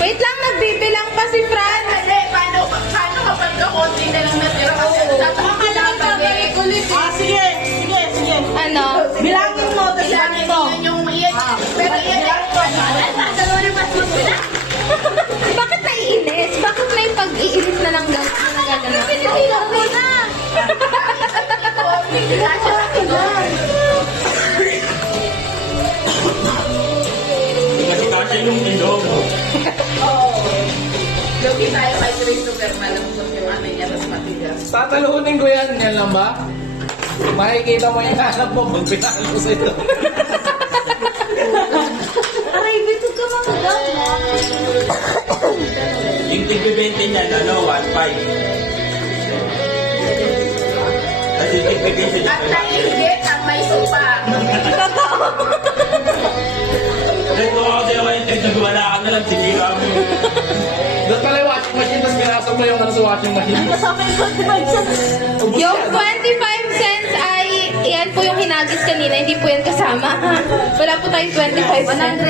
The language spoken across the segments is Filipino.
Wait lang, nagbibilang pa si Fran. Paano kapag kakunti na lang natira kasi Makalaw ka, very kulit. Sige. Ano? Bilangin mo, tapos bilangin ganito. niyo yung iyan. Pero iyan lang po. Dalawa rin mas gusto. Bakit naiinis? Bakit may pag-iinis na lang daw? Na gagana? Pinitilang mo na! Kasi kasi yung ilong. Lugi tayo kay Christopher. Malambot yung ano niya, tapos matigas. Tatalunin ko yan. Yan lang ba? Makikita mo yung anak mo pag pinalo ko sa ito. Aray, bitog ka mga daw. Yung tig-20 niya, 1.5. Kasi tig-20 niya. At nainggit ang may supa. Dito ako sa'yo kayo, nagwala ka na lang, sige ka mo. Doon pala yung washing machine, tapos pinasok mo yung ano sa washing machine. Yung 25 cents ay, yan po yung hinagis kanina, hindi po yan kasama. Wala po tayong 25 cents.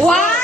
102. Wow!